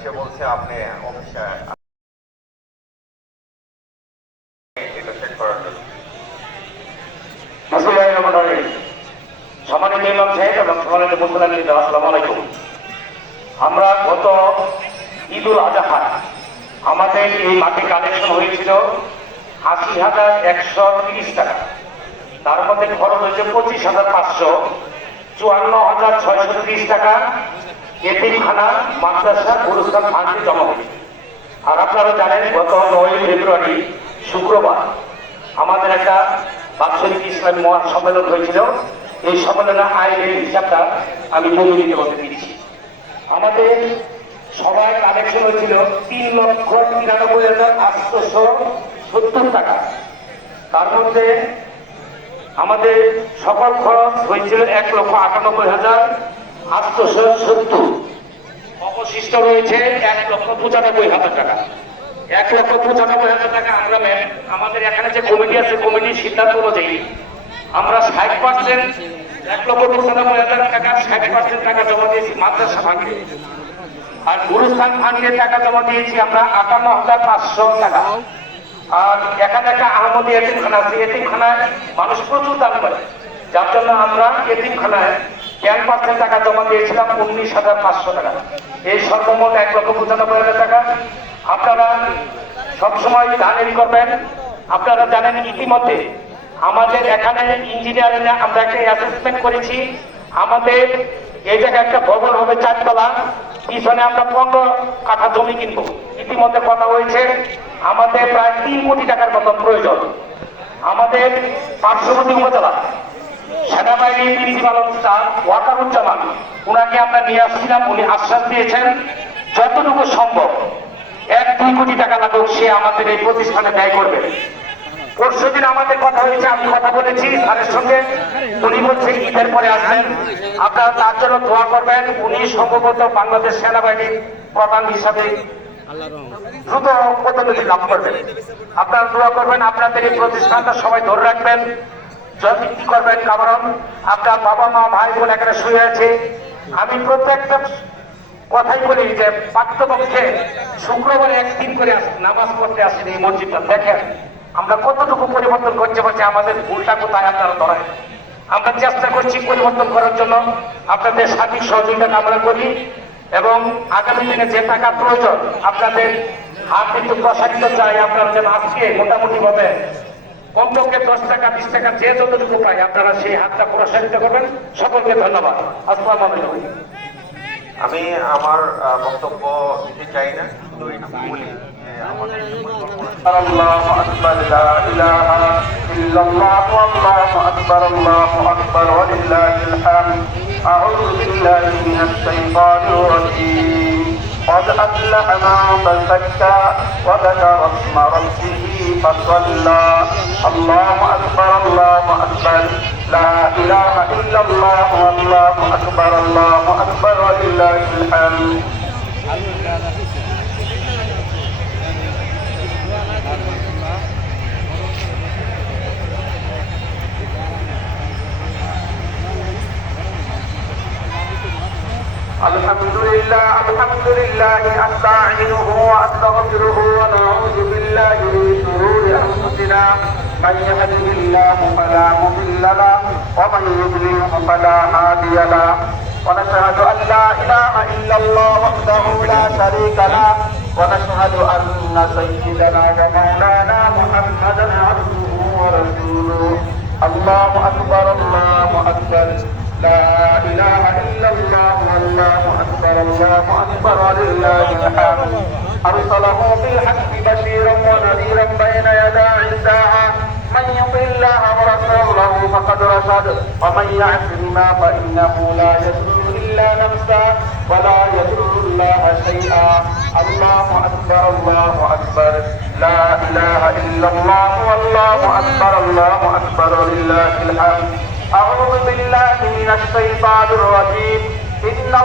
সে বলছে, আপনি আমরা গত ঈদুল আজহা আমাদের এই মাঠে কালেকশন হয়েছিল আশি হাজার একশো তিরিশ টাকা। তার মধ্যে খরচ হয়েছে পঁচিশ হাজার পাঁচশো চুয়ান্ন হাজার ছয়শো তিরিশ টাকা। এতিমখানা মাদ্রাসা গুরুস্থান ফান্ডে জমা হয়েছে আর আপনারা জানেন, গত নয় ফেব্রুয়ারি, শুক্রবার, আমাদের একটা বাৎসরিক ইসলামী মহাসম্মেলন হয়েছিল। এই সম্মেলনে আয়ের হিসাবটা আমি মজুরিতে বলতে দিচ্ছি আমাদের সবাই কালেকশন হয়েছিল তিন লক্ষ তিরানব্বই হাজার আটশোশো সত্তর টাকা। তার মধ্যে আমাদের সকল খরচ হয়েছিল এক লক্ষ আটানব্বই হাজার সত্তর। অবশিষ্ট রয়েছে এক লক্ষ পঁচানব্বই হাজার টাকা। এক লক্ষ পঁচানব্বই হাজার টাকা আমরা আমাদের এখানে যে কমিটি আছে কমিটির সিদ্ধান্ত অনুযায়ী আমরা ষাট পার্সেন্ট এক লক্ষ পঁচানব্বই হাজার টাকা, ষাট পার্সেন্ট টাকা জমা দিয়েছি মাদ্রাসা ফান্ডে আর গুরুস্থান ফান্ডে টাকা জমা দিয়েছি আমরা আটান্ন হাজার পাঁচশো টাকা। আর এখানে একটা আহমদি এতিমখানা আছে, এতিমখানায় মানুষ প্রচুর দান করে। যার জন্য আমরা এতিমখানায় টেন পার্সেন্ট টাকা, জমা দিয়েছিলাম উনিশ হাজার পাঁচশো টাকা। এই সর্বমোট এক লক্ষ পঁচানব্বই হাজার টাকা। আপনারা সবসময় দানের করবেন। আপনারা জানেন ইতিমধ্যে আমাদের এখানে ইঞ্জিনিয়ারিং আমরা একটা অ্যাসেসমেন্ট করেছি। আমাদের এই জায়গায় একটা ভবন হবে চারতলা। পিছনে আমরা পনেরো কাঠা জমি কিনবো। ইতিমধ্যে কথা হয়েছে, আমাদের প্রায় তিন কোটি টাকার মতন প্রয়োজন। আমাদের পার্শ্ববর্তী উপজেলা সেনাবাহিনীর প্রিন্সিপাল অফিসার ওয়াকারুজ্জামান ওনাকে আমরা নিয়ে আসছিলাম। উনি আশ্বাস দিয়েছেন, যতটুকু সম্ভব, এক দুই কোটি টাকা লাগুক, সে আমাদের এই প্রতিষ্ঠানে ব্যয় করবে। পরশু দিন আমাদের কথা হয়েছে, আমি কথা বলেছি স্যারের সঙ্গে। উনি বলছে ঈদের পরে আসবেন। আপনারা তার জন্য দোয়া করবেন। উনি সম্ভবত বাংলাদেশ সেনাবাহিনীর প্রধান হিসাবে দ্রুত পদোন্নতি লাভ করবেন। আপনারা দোয়া করবেন, আপনাদের এই প্রতিষ্ঠানটা সবাই ধরে রাখবেন। কি করবেন কারণ আপনার বাবা মা ভাই বোন এখানে শুয়ে আছে। আমি প্রত্যেকটা কথাই বলি যে পাঠ্যপক্ষে শুক্রবারে একদিন করে নামাজ পড়তে আসেন এই মসজিদটা। দেখেন, আমরা কতটুকু পরিবর্তন করতে পারছি, আমাদের ভুলটা কোথায় আপনারা ধরেন। আমরা চেষ্টা করছি পরিবর্তন করার জন্য। আপনাদের সার্বিক সহযোগিতা কামনা করি এবং আগামী দিনে যে টাকা প্রয়োজন, আপনাদের হাত একটু প্রসারিত চাই। আপনারা যেন আজকে মোটামুটি ভাবে কমপক্ষে দশ টাকা বিশ টাকা যে যতটুকু পাই আপনারা সেই হাতটা প্রসারিত করবেন। সকলকে ধন্যবাদ। আসসালাম আলাইকুম। আমি আমার বক্তব্য দিতে চাই না শুধু এটুকু বলি আল্লাহু قد أفلح من تزكى وذكر اسم ربه فصلى. الله أكبر الله أكبر. لا إله إلا الله والله أكبر الله أكبر ولله الحمد. الحمد لله الحمد لله أستعينه وأستغفره ونعوذ بالله من شرور أنفسنا من يهده الله فلا مضل له ومن يضلل فلا هادي له ونشهد أن لا إله إلا الله وحده لا شريك له ونشهد أن سيدنا ومولانا محمدا عبده ورسوله الله أكبر الله أكبر لا إله إلا الله والله أكبر الله أكبر ولله الحمد. أرسله بالحق بشيرا ونذيرا بين يداع الساعة من يطع الله ورسوله فقد رشد ومن يعصهما فإنه لا يضر إلا نفسه ولا يضر الله شيئا. الله أكبر الله أكبر. لا إله إلا الله والله أكبر الله أكبر ولله الحمد. أعوذ بالله من الشيطان الرجيم إن الله وملائكته